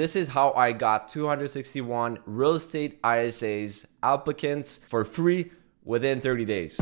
this is how I got 261 real estate ISAs applicants for free within 30 days.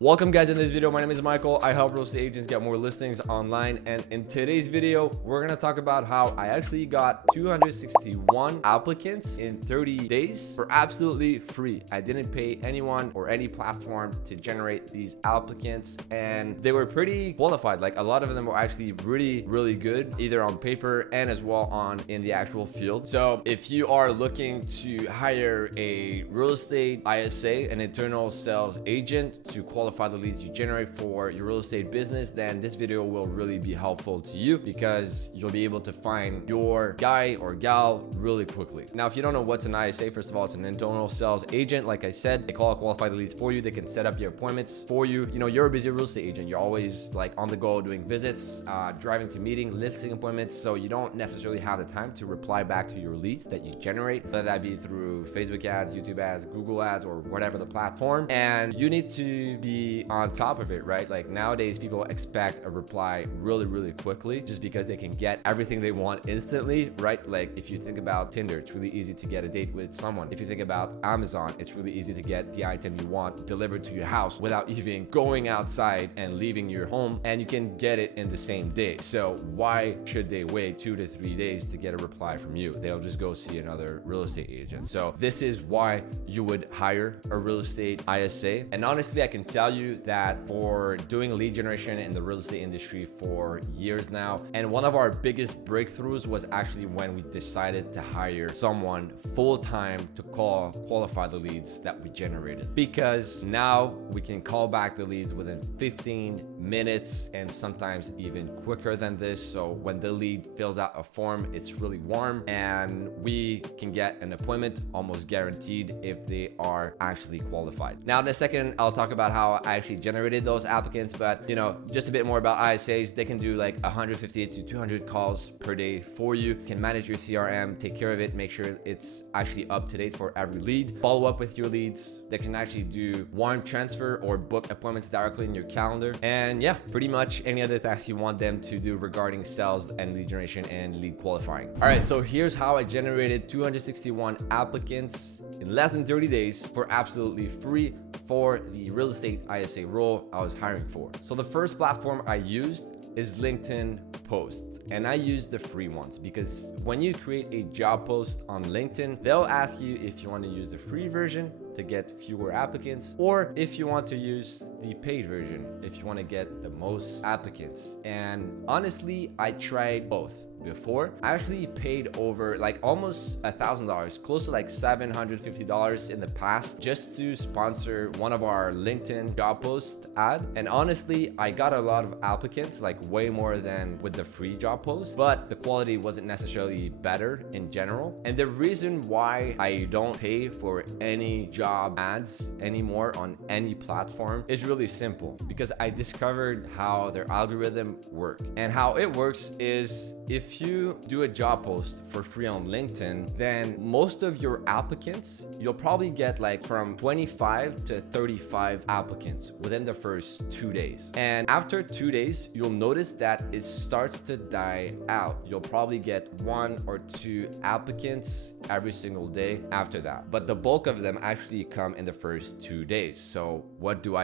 Welcome guys. In this video, my name is Michael. I help real estate agents get more listings online, and in today's video we're going to talk about how I actually got 261 applicants in 30 days for absolutely free. I didn't pay anyone or any platform to generate these applicants, and they were pretty qualified. Like, a lot of them were actually really good, either on paper and as well on in the actual field. So if you are looking to hire a real estate ISA, an internal sales agent, to qualify the leads you generate for your real estate business, then this video will really be helpful to you, because you'll be able to find your guy or gal really quickly. Now, if you don't know what's an ISA, first of all, it's an internal sales agent. Like I said, they qualify the leads for you. They can set up your appointments for you. You know, you're a busy real estate agent. You're always like on the go, doing visits, driving to meetings, listing appointments. So you don't necessarily have the time to reply back to your leads that you generate, whether that be through Facebook ads, YouTube ads, Google ads, or whatever the platform. And you need to be on top of it, right? Like, nowadays people expect a reply really quickly, just because they can get everything they want instantly, right? Like, if you think about Tinder, it's really easy to get a date with someone. If you think about Amazon, it's really easy to get the item you want delivered to your house without even going outside and leaving your home, and you can get it in the same day. So why should they wait 2 to 3 days to get a reply from you? They'll just go see another real estate agent. So this is why you would hire a real estate ISA. And honestly, I can tell you that for doing lead generation in the real estate industry for years now, and one of our biggest breakthroughs was actually when we decided to hire someone full-time to qualify the leads that we generated, because now we can call back the leads within 15 minutes and sometimes even quicker than this. So when the lead fills out a form, it's really warm, and we can get an appointment almost guaranteed if they are actually qualified. Now, in a second, I'll talk about how I actually generated those applicants, but you know, just a bit more about ISAs. They can do like 150 to 200 calls per day for you, can manage your CRM, take care of it, make sure it's actually up to date for every lead, follow up with your leads. They can actually do warrant transfer or book appointments directly in your calendar, and yeah, pretty much any other tasks you want them to do regarding sales and lead generation and lead qualifying. All right, so here's how I generated 261 applicants in less than 30 days for absolutely free for the real estate ISA role I was hiring for. So the first platform I used is LinkedIn Posts, and I use the free ones, because when you create a job post on LinkedIn, they'll ask you if you want to use the free version to get fewer applicants, or if you want to use the paid version if you want to get the most applicants. And honestly, I tried both before. I actually paid over like almost $1,000, close to like $750 in the past, just to sponsor one of our LinkedIn job post ad. And honestly, I got a lot of applicants, like way more than with the free job post, but the quality wasn't necessarily better in general. And the reason why I don't pay for any job ads anymore on any platform is really simple, because I discovered how their algorithm work. And how it works is, if you do a job post for free on LinkedIn, then most of your applicants, you'll probably get like from 25 to 35 applicants within the first 2 days. And after 2 days, you'll notice that it starts to die out. You'll probably get 1 or 2 applicants every single day after that. But the bulk of them actually come in the first 2 days. So what do?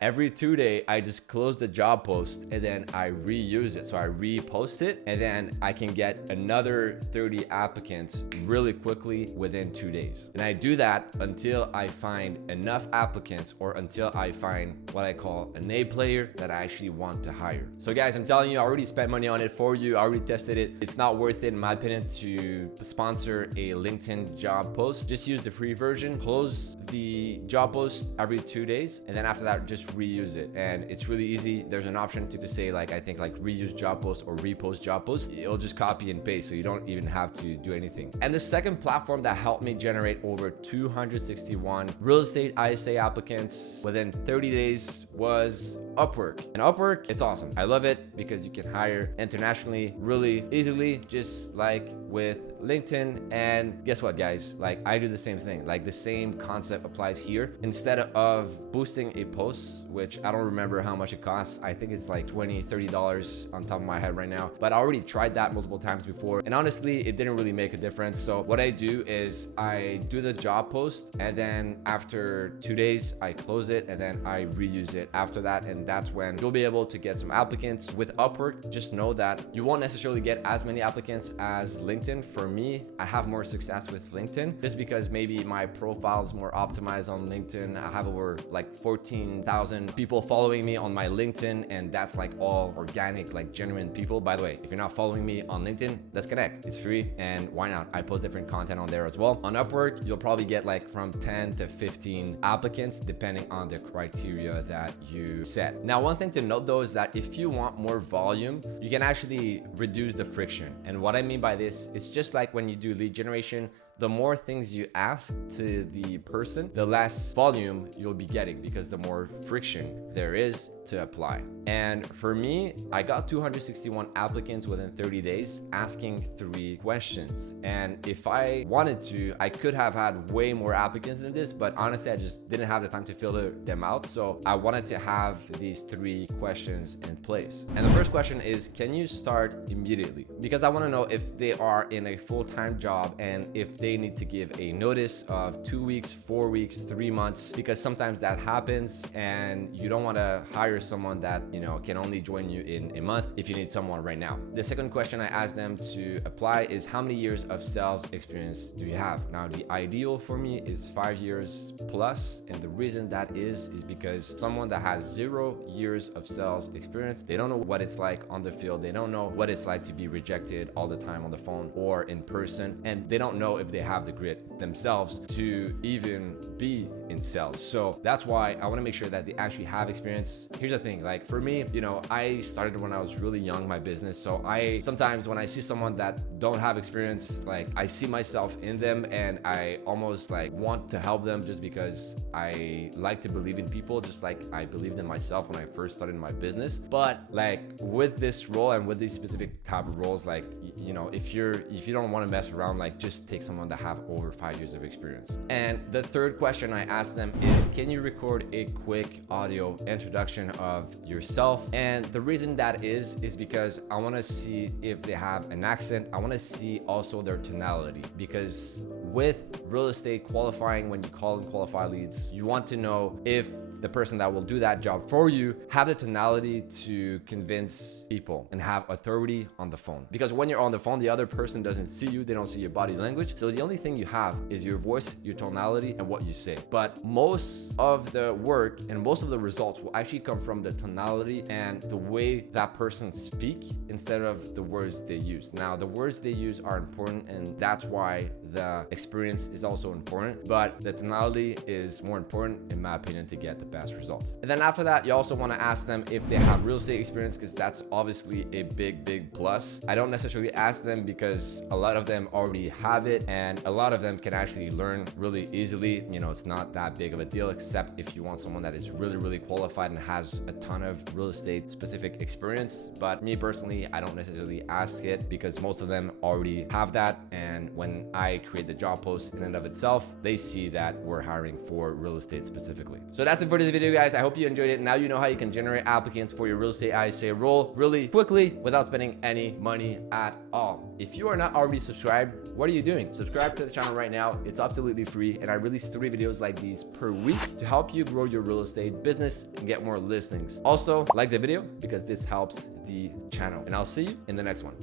Every 2 days, I just close the job post and then I reuse it. So I repost it, and then I can get another 30 applicants really quickly within 2 days. And I do that until I find enough applicants, or until I find what I call an A player that I actually want to hire. So guys, I'm telling you, I already spent money on it for you. I already tested it. It's not worth it, in my opinion, to sponsor a LinkedIn job post. Just use the free version, close the job post every 2 days, and then after that, just reuse it. And it's really easy. There's an option to say, like, I think like reuse job post or repost job post. It'll just copy and paste, so you don't even have to do anything. And the second platform that helped me generate over 261 real estate ISA applicants within 30 days was Upwork. And Upwork, it's awesome. I love it because you can hire internationally really easily, just like with LinkedIn. And guess what, guys? Like, I do the same thing. Like, the same concept applies here. Instead of boosting a post, which I don't remember how much it costs, I think it's like $20, $30 on top of my head right now, but I already tried tried that multiple times before, and honestly, it didn't really make a difference. So what I do is I do the job post, and then after 2 days, I close it, and then I reuse it after that. And that's when you'll be able to get some applicants. With Upwork, just know that you won't necessarily get as many applicants as LinkedIn. For me, I have more success with LinkedIn just because maybe my profile is more optimized on LinkedIn. I have over like 14,000 people following me on my LinkedIn, and that's like all organic, like genuine people. By the way, if you're not following me on LinkedIn, let's connect. It's free, and why not? I post different content on there as well. On Upwork, you'll probably get like from 10 to 15 applicants depending on the criteria that you set. Now, one thing to note though is that if you want more volume, you can actually reduce the friction. And what I mean by this, it's just like when you do lead generation, the more things you ask to the person, the less volume you'll be getting because the more friction there is to apply. And for me, I got 261 applicants within 30 days asking 3 questions. And if I wanted to, I could have had way more applicants than this, but honestly, I just didn't have the time to fill them out. So I wanted to have these 3 questions in place. And the first question is, can you start immediately? Because I want to know if they are in a full-time job and if they need to give a notice of 2 weeks, 4 weeks, 3 months, because sometimes that happens and you don't want to hire someone that, you know, can only join you in a month if you need someone right now. The second question I asked them to apply is, how many years of sales experience do you have? Now, the ideal for me is 5 years plus. And the reason that is because someone that has 0 years of sales experience, they don't know what it's like on the field. They don't know what it's like to be rejected all the time on the phone or in person. And they don't know if they have the grit themselves to even be in sales. So that's why I want to make sure that they actually have experience. Here's the thing, like for me, you know, I started when I was really young, my business. So I sometimes when I see someone that don't have experience, like I see myself in them and I almost like want to help them just because I like to believe in people, just like I believed in myself when I first started my business. But like with this role and with these specific type of roles, like, you know, if you don't want to mess around, like just take someone that have over 5 years of experience. And the third question I asked them is, can you record a quick audio introduction of yourself? And the reason that is because I want to see if they have an accent. I want to see also their tonality, because with real estate qualifying, when you call and qualify leads, you want to know if the person that will do that job for you have the tonality to convince people and have authority on the phone. Because when you're on the phone, the other person doesn't see you, they don't see your body language. So the only thing you have is your voice, your tonality, and what you say. But most of the work and most of the results will actually come from the tonality and the way that person speak instead of the words they use. Now, the words they use are important, and that's why the experience is also important, but the tonality is more important in my opinion to get the best results. And then after that, you also want to ask them if they have real estate experience, because that's obviously a big plus. I don't necessarily ask them because a lot of them already have it, and a lot of them can actually learn really easily. You know, it's not that big of a deal, except if you want someone that is really qualified and has a ton of real estate specific experience. But me personally, I don't necessarily ask it because most of them already have that. And when I create the job post in and of itself, they see that we're hiring for real estate specifically. So that's it for this video, guys. I hope you enjoyed it. Now you know how you can generate applicants for your real estate ISA role really quickly without spending any money at all. If you are not already subscribed, what are you doing? Subscribe to the channel right now. It's absolutely free, and I release 3 videos like these per week to help you grow your real estate business and get more listings. Also, like the video because this helps the channel, and I'll see you in the next one.